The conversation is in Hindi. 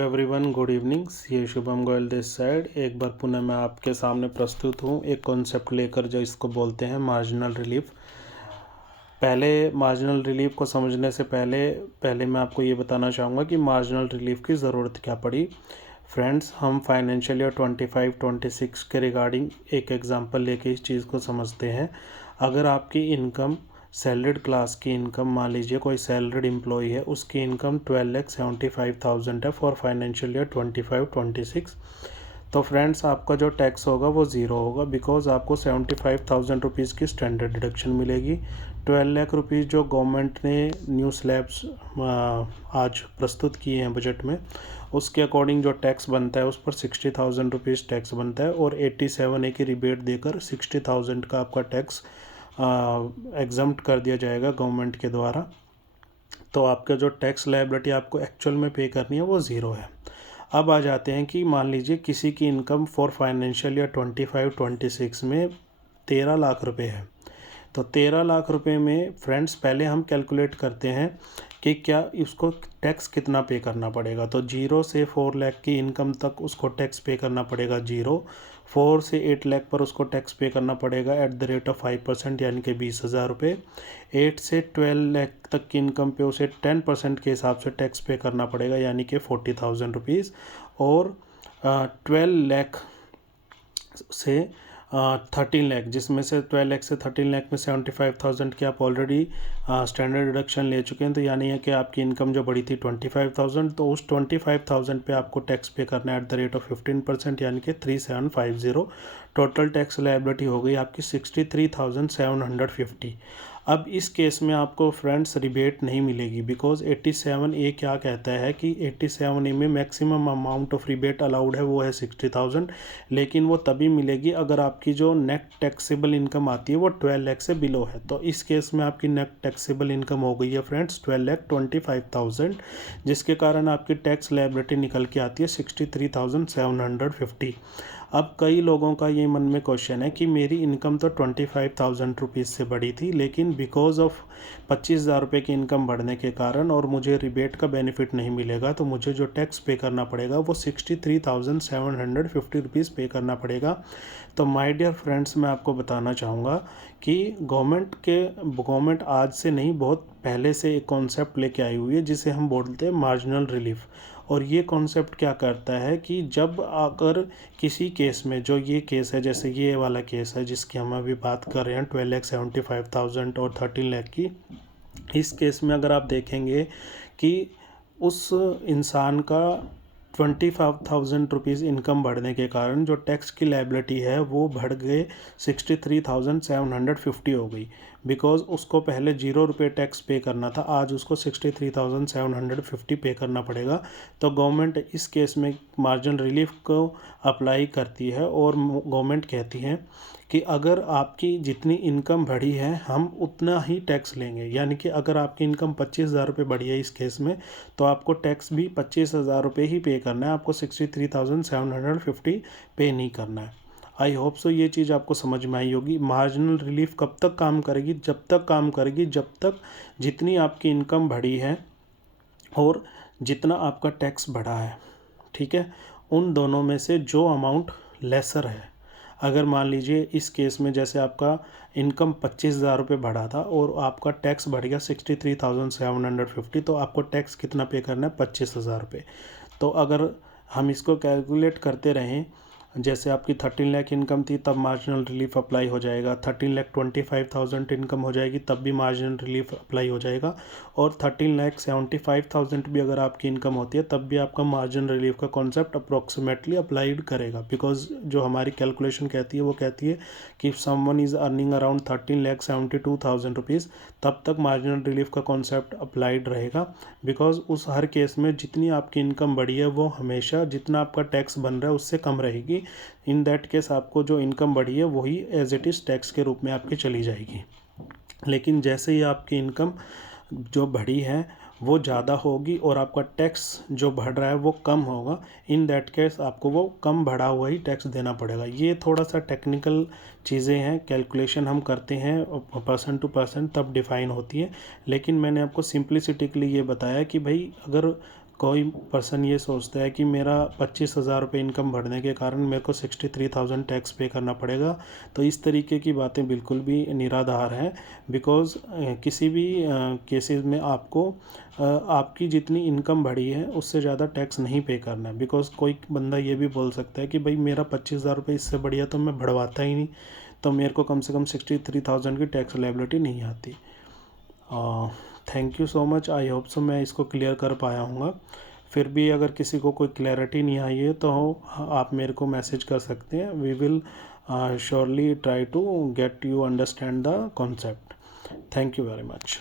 Everyone, good evening. ये शुभम गोयल दिस साइड। एक बार पुनः मैं आपके सामने प्रस्तुत हूँ एक कॉन्सेप्ट लेकर, जो इसको बोलते हैं मार्जिनल रिलीफ। पहले मार्जिनल रिलीफ को समझने से पहले मैं आपको ये बताना चाहूँगा कि मार्जिनल रिलीफ की ज़रूरत क्या पड़ी। फ्रेंड्स, हम फाइनेंशियल ईयर 25-26 के रिगार्डिंग एक एग्जांपल लेके इस चीज़ को समझते हैं। अगर आपकी इनकम सैलरीड क्लास की इनकम, मान लीजिए कोई सैलरीड एम्प्लॉई है, उसकी इनकम 12,75,000 है फॉर फाइनेंशियल ईयर 25-26, तो फ्रेंड्स आपका जो टैक्स होगा वो ज़ीरो होगा, बिकॉज आपको 75,000 रुपीज़ की स्टैंडर्ड डिडक्शन मिलेगी। 12 लाख रुपीज़ जो गवर्नमेंट ने न्यू स्लैब्स आज प्रस्तुत किए हैं बजट में, उसके अकॉर्डिंग जो टैक्स बनता है उस पर 60,000 रुपीज़ टैक्स बनता है, और 87A की रिबेट देकर 60,000 का आपका टैक्स एग्जम्प्ट कर दिया जाएगा गवर्नमेंट के द्वारा। तो आपका जो टैक्स लायबिलिटी आपको एक्चुअल में पे करनी है वो ज़ीरो है। अब आ जाते हैं कि मान लीजिए किसी की इनकम फॉर फाइनेंशियल ईयर 25-26 में 13 लाख रुपए है। तो 13 लाख रुपए में फ्रेंड्स पहले हम कैलकुलेट करते हैं कि क्या इसको टैक्स कितना पे करना पड़ेगा। तो 0 से 4 लाख की इनकम तक उसको टैक्स पे करना पड़ेगा 0। 4 से 8 लाख पर उसको टैक्स पे करना पड़ेगा एट द रेट ऑफ 5%, यानी कि 20,000 रुपये। 8 से 12 लाख तक की इनकम पे उसे 10% के हिसाब से टैक्स पे करना पड़ेगा, यानी कि 40,000 रुपीज़। और 12 लाख से 13 लाख, जिसमें से 12 लाख से 13 लाख में 75,000 की आप ऑलरेडी स्टैंडर्ड डिडक्शन ले चुके हैं। तो यानी है कि आपकी इनकम जो बढ़ी थी 25,000, तो उस 25,000 पे आपको टैक्स पे करना है एट द रेट ऑफ 15%, यानी कि 3750। टोटल टैक्स लायबिलिटी हो गई आपकी 63,750। अब इस केस में आपको फ्रेंड्स रिबेट नहीं मिलेगी, बिकॉज 87A क्या कहता है कि 87A में maximum amount of rebate allowed है वो है 60,000, लेकिन वो तभी मिलेगी अगर आपकी जो नेट टैक्सेबल इनकम आती है वो 12 लाख से बिलो है। तो इस केस में आपकी नेट टैक्सेबल इनकम हो गई है फ्रेंड्स 12,25,000, जिसके कारण आपकी टैक्स लायबिलिटी निकल के आती है 63,750। अब कई लोगों का ये मन में क्वेश्चन है कि मेरी इनकम तो 25,000 रुपीज़ से बढ़ी थी, लेकिन बिकॉज ऑफ 25,000 रुपये की इनकम बढ़ने के कारण और मुझे रिबेट का बेनिफिट नहीं मिलेगा, तो मुझे जो टैक्स पे करना पड़ेगा वो 63,750 रुपीज़ पे करना पड़ेगा। तो माय डियर फ्रेंड्स, मैं आपको बताना चाहूँगा कि गवर्नमेंट आज से नहीं, बहुत पहले से एक कॉन्सेप्ट लेके आई हुई है जिसे हम बोलते हैं मार्जिनल रिलीफ। और ये कॉन्सेप्ट क्या करता है कि जब अगर किसी केस में, जो ये केस है, जैसे ये वाला केस है जिसकी हम अभी बात कर रहे हैं 12,75,000 और 13 लाख की, इस केस में अगर आप देखेंगे कि उस इंसान का 25,000 रुपीज़ इनकम बढ़ने के कारण जो टैक्स की लायबिलिटी है वो बढ़ गए 63,750 हो गई, बिकॉज उसको पहले 0 रुपये टैक्स पे करना था, आज उसको 63,750 पे करना पड़ेगा। तो गवर्नमेंट इस केस में मार्जिन रिलीफ को अप्लाई करती है और गवर्नमेंट कहती है कि अगर आपकी जितनी इनकम बढ़ी है हम उतना ही टैक्स लेंगे, यानी कि अगर आपकी इनकम 25,000 रुपये बढ़ी है इस केस में, तो आपको टैक्स भी 25,000 रुपये ही पे करना है, आपको 63,750 पे नहीं करना है। आई होप सो ये चीज़ आपको समझ में आई होगी। मार्जिनल रिलीफ कब तक काम करेगी? जब तक काम करेगी जब तक जितनी आपकी इनकम बढ़ी है और जितना आपका टैक्स बढ़ा है, ठीक है, उन दोनों में से जो अमाउंट लेसर है। अगर मान लीजिए इस केस में जैसे आपका इनकम 25,000 रुपये बढ़ा था और आपका टैक्स बढ़ गया 63,750, तो आपको टैक्स कितना पे करना है? 25,000 रुपये। तो अगर हम इसको कैलकुलेट करते रहें, जैसे आपकी 13 लाख इनकम थी तब मार्जिनल रिलीफ अप्लाई हो जाएगा, 13,25,000 इनकम हो जाएगी तब भी मार्जिनल रिलीफ अप्लाई हो जाएगा, और 13,75,000 भी अगर आपकी इनकम होती है तब भी आपका मार्जिनल रिलीफ का कॉन्सेप्ट अप्रोक्सीमेटली अप्लाइड करेगा। बिकॉज जो हमारी कैलकुलेशन कहती है वो कहती है कि if someone is earning around 13,72,000 rupees, तब तक मार्जिनल रिलीफ का कॉन्सेप्ट अप्लाइड रहेगा। बिकॉज उस हर केस में जितनी आपकी इनकम बढ़ी है वो हमेशा जितना आपका टैक्स बन रहा है उससे कम रहेगी। इन दैट केस आपको जो इनकम बढ़ी है वही एज इट इज़ टैक्स के रूप में आपकी चली जाएगी। लेकिन जैसे ही आपकी इनकम जो बढ़ी है वो ज़्यादा होगी और आपका टैक्स जो बढ़ रहा है वो कम होगा, इन दैट केस आपको वो कम बढ़ा हुआ ही टैक्स देना पड़ेगा। ये थोड़ा सा टेक्निकल चीज़ें हैं, कैलकुलेशन हम करते हैं पर्सन टू पर्सन तब डिफ़ाइन होती है, लेकिन मैंने आपको सिंप्लिसिटी के लिए ये बताया कि भाई अगर कोई पर्सन ये सोचता है कि मेरा 25,000 रुपये इनकम बढ़ने के कारण मेरे को 63,000 टैक्स पे करना पड़ेगा, तो इस तरीके की बातें बिल्कुल भी निराधार हैं। बिकॉज़ किसी भी केसेस में आपको आपकी जितनी इनकम बढ़ी है उससे ज़्यादा टैक्स नहीं पे करना है। बिकॉज़ कोई बंदा ये भी बोल सकता है कि भाई मेरा 25,000 रुपये इससे बढ़िया तो मैं बढ़वाता ही नहीं, तो मेरे को कम से कम 63,000 की टैक्स लायबिलिटी नहीं आती। Thank you so much, I hope so मैं इसको क्लियर कर पाया हूँगा। फिर भी अगर किसी को कोई क्लैरिटी नहीं आई है तो आप मेरे को मैसेज कर सकते हैं। We will surely try to get you understand the concept. Thank you very much.